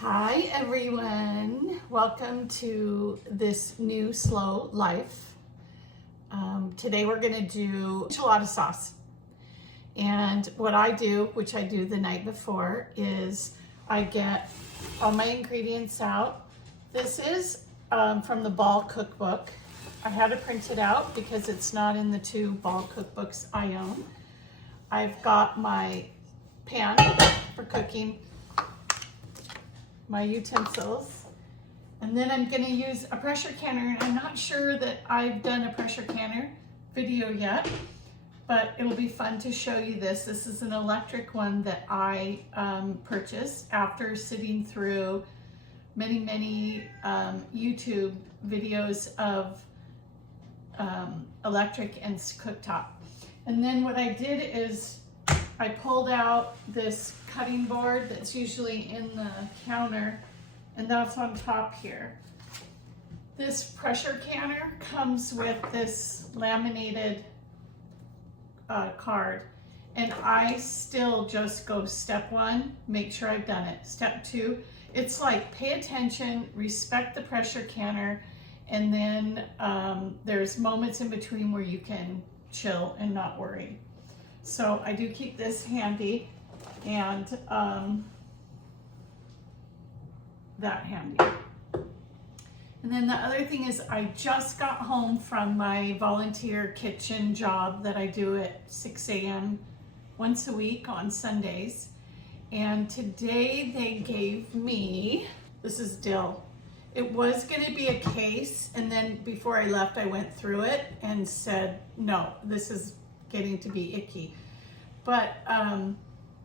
Hi everyone, welcome to this new slow life. Today we're going to do enchilada sauce, and what I do, which I do the night before, is I get all my ingredients out. This is from the Ball cookbook. I had to print it out because it's not in the two Ball cookbooks I own. I've got my pan for cooking, my utensils, and then I'm going to use a pressure canner. And I'm not sure that I've done a pressure canner video yet, but it'll be fun to show you this. This is an electric one that I purchased after sitting through many YouTube videos of electric and cooktop. And then what I did is I pulled out this cutting board that's usually in the counter, and that's on top here. This pressure canner comes with this laminated card, and I still just go step one, make sure I've done it. Step two, it's like pay attention, respect the pressure canner, and then there's moments in between where you can chill and not worry. So I do keep this handy, and that handy. And then the other thing is I just got home from my volunteer kitchen job that I do at 6 a.m. once a week on Sundays. And today they gave me, this is dill. It was going to be a case, and then before I left I went through it and said, no, this is getting to be icky. But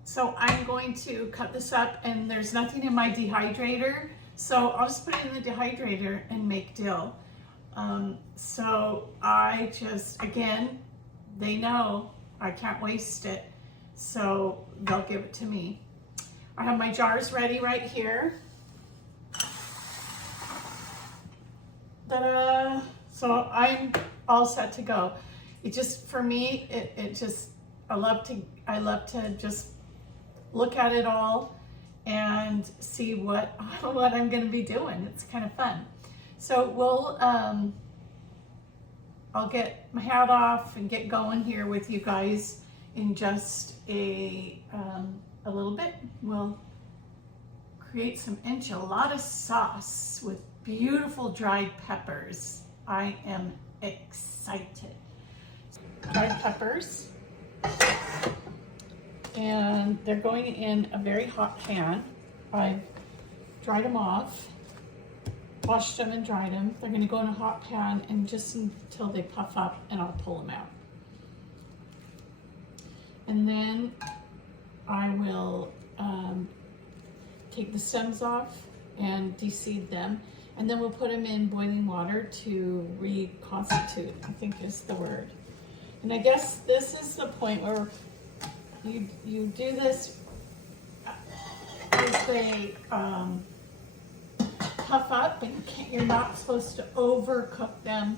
so I'm going to cut this up, and there's nothing in my dehydrator, so I'll just put it in the dehydrator and make dill. So I just, again, they know I can't waste it, so they'll give it to me. I have my jars ready right here. Ta-da! So I'm all set to go. It just, for me, it just, I love to just look at it all and see what I'm going to be doing. It's kind of fun. So we'll, I'll get my hat off and get going here with you guys in just a little bit. We'll create some enchilada sauce with beautiful dried peppers. I am excited. Dried peppers, and they're going in a very hot pan. I've dried them off, washed them and dried them. They're going to go in a hot pan and just until they puff up, and I'll pull them out. And then I will take the stems off and de-seed them, and then we'll put them in boiling water to reconstitute, I think is the word. And I guess this is the point where you do this as they puff up, and you're not supposed to overcook them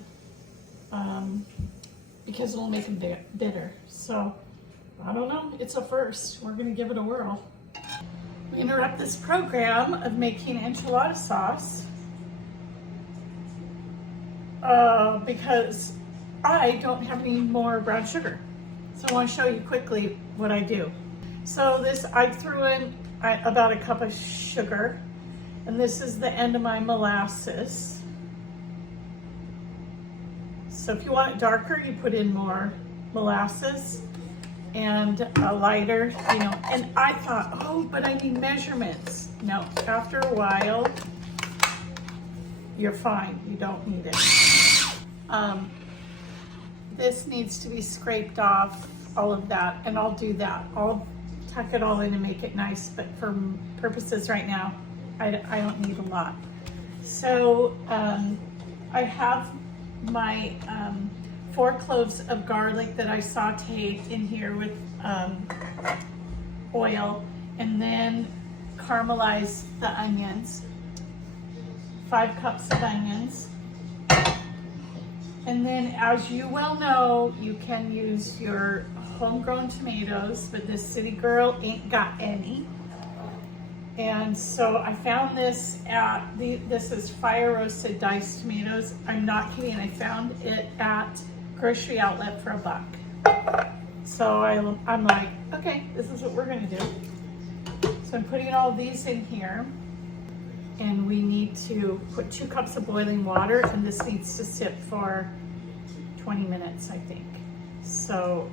because it'll make them bitter. So I don't know, it's a first. We're gonna give it a whirl. We interrupt this program of making enchilada sauce because I don't have any more brown sugar. So I want to show you quickly what I do. So this, I threw in about a cup of sugar, and this is the end of my molasses. So if you want it darker, you put in more molasses and a lighter, you know. And I thought, oh, but I need measurements. No, after a while, you're fine. You don't need it. This needs to be scraped off, all of that, and I'll do that. I'll tuck it all in and make it nice, but for purposes right now, I don't need a lot. So I have my 4 cloves of garlic that I sauteed in here with oil, and then caramelize the onions. 5 cups of onions. And then, as you well know, you can use your homegrown tomatoes, but this city girl ain't got any. And so I found this at this is fire roasted diced tomatoes. I'm not kidding, I found it at grocery outlet for $1. So I'm like, okay, this is what we're gonna do. So I'm putting all these in here, and we need to put 2 cups of boiling water, and this needs to sit for 20 minutes, I think. So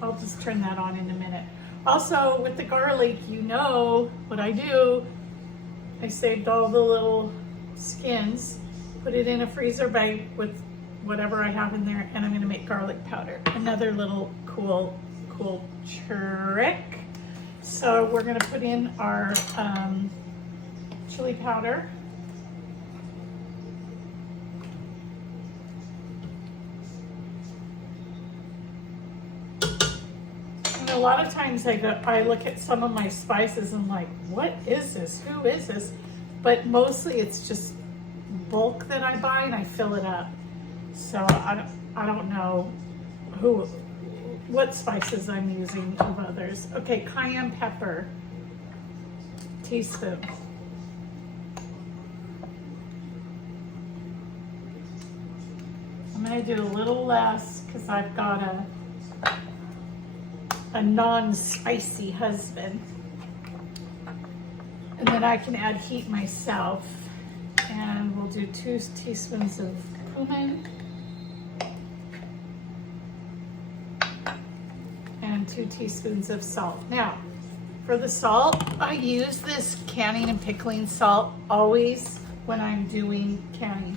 I'll just turn that on in a minute. Also, with the garlic, you know what I do. I saved all the little skins, put it in a freezer bag with whatever I have in there, and I'm gonna make garlic powder. Another little cool trick. So we're gonna put in our chili powder. A lot of times I look at some of my spices and I'm like, what is this? Who is this? But mostly it's just bulk that I buy and I fill it up. So I don't know what spices I'm using of others. Okay, cayenne pepper, teaspoon. I'm gonna do a little less because I've got a non-spicy husband. And then I can add heat myself. And we'll do 2 teaspoons of cumin and 2 teaspoons of salt. Now, for the salt, I use this canning and pickling salt always when I'm doing canning.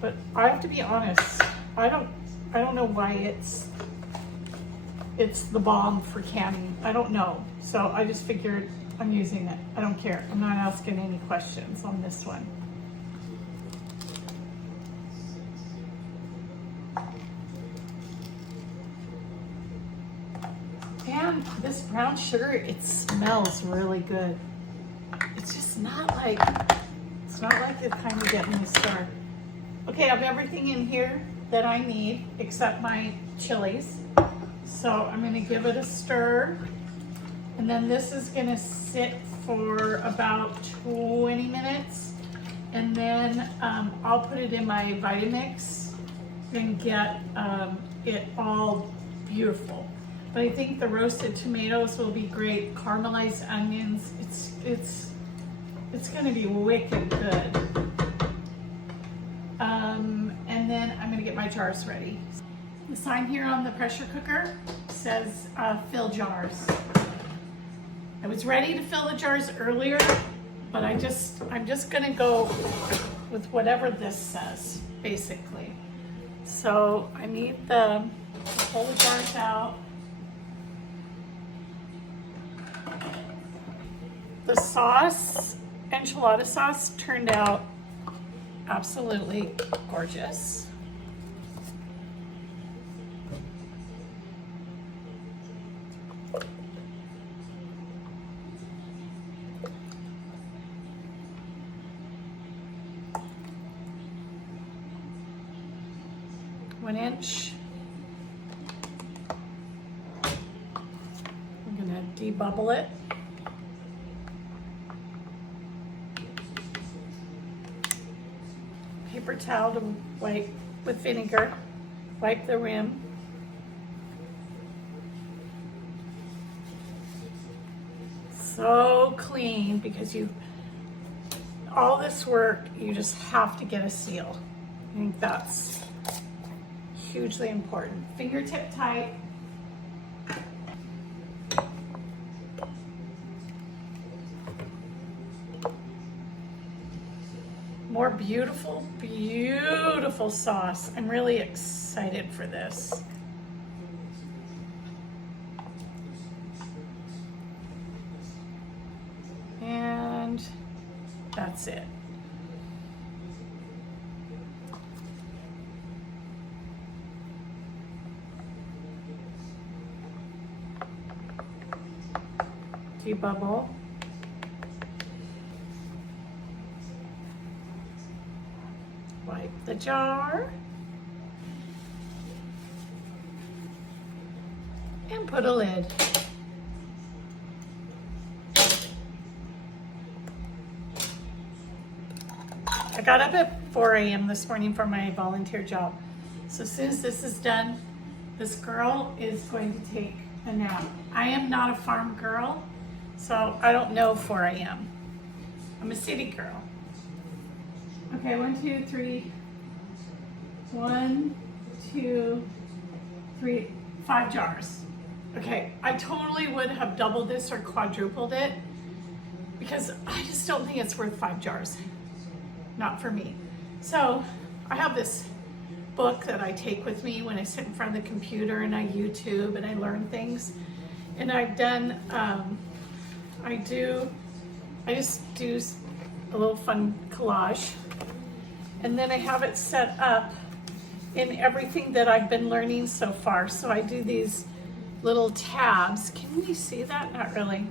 But I have to be honest, I don't know why it's the bomb for canning. I don't know. So I just figured I'm using it. I don't care. I'm not asking any questions on this one. And this brown sugar, it smells really good. It's just not like the kind you get in the store. Okay, I have everything in here that I need except my chilies. So I'm gonna give it a stir. And then this is gonna sit for about 20 minutes. And then I'll put it in my Vitamix and get it all beautiful. But I think the roasted tomatoes will be great. Caramelized onions, it's gonna be wicked good. And then I'm gonna get my jars ready. The sign here on the pressure cooker says fill jars. I was ready to fill the jars earlier, but I'm just gonna go with whatever this says, basically. So I need to pull the jars out. The sauce, enchilada sauce, turned out absolutely gorgeous. One inch. I'm gonna debubble it. Paper towel to wipe with vinegar, wipe the rim. So clean, because all this work, you just have to get a seal. I think that's hugely important. Fingertip tight. More beautiful, beautiful sauce. I'm really excited for this. And that's it. Debubble. Wipe the jar. And put a lid. I got up at 4 a.m. this morning for my volunteer job. So as soon as this is done, this girl is going to take a nap. I am not a farm girl, so I don't know 4 a.m. I'm a city girl. Okay, 1, 2, 3. 1, 2, 3, 5 jars. Okay, I totally would have doubled this or quadrupled it because I just don't think it's worth 5 jars. Not for me. So I have this book that I take with me when I sit in front of the computer and I YouTube and I learn things. And I've done, I just do a little fun collage. And then I have it set up in everything that I've been learning so far. So I do these little tabs. Can we see that? Not really.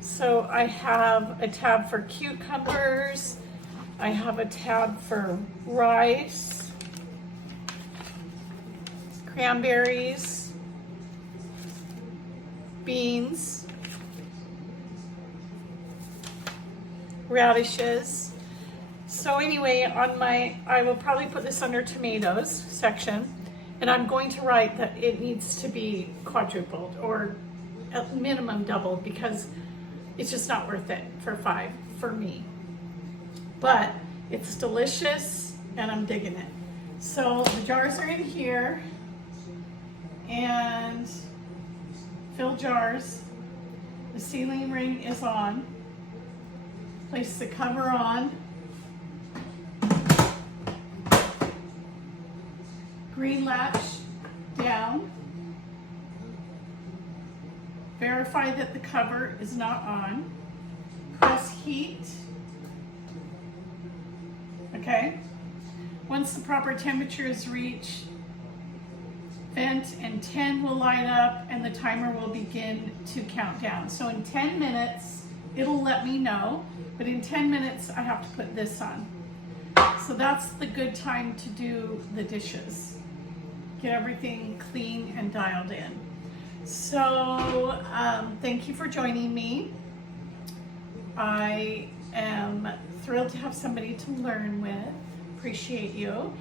So I have a tab for cucumbers. I have a tab for rice, cranberries, beans, radishes. So anyway, I will probably put this under tomatoes section, and I'm going to write that it needs to be quadrupled or at minimum doubled because it's just not worth it for 5 for me. But it's delicious and I'm digging it. So the jars are in here and fill jars. The sealing ring is on. Place the cover on. Green latch down. Verify that the cover is not on. Press heat. Okay. Once the proper temperature is reached, vent and 10 will light up and the timer will begin to count down. So in 10 minutes, it'll let me know, but in 10 minutes, I have to put this on. So that's the good time to do the dishes. Get everything clean and dialed in. So thank you for joining me. I am thrilled to have somebody to learn with. Appreciate you.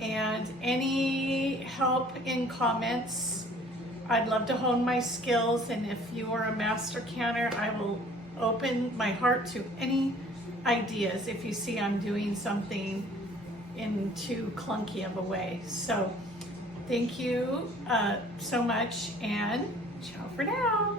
And any help in comments, I'd love to hone my skills. And if you are a master canner, I will open my heart to any ideas if you see I'm doing something in too clunky of a way. So thank you so much, and ciao for now.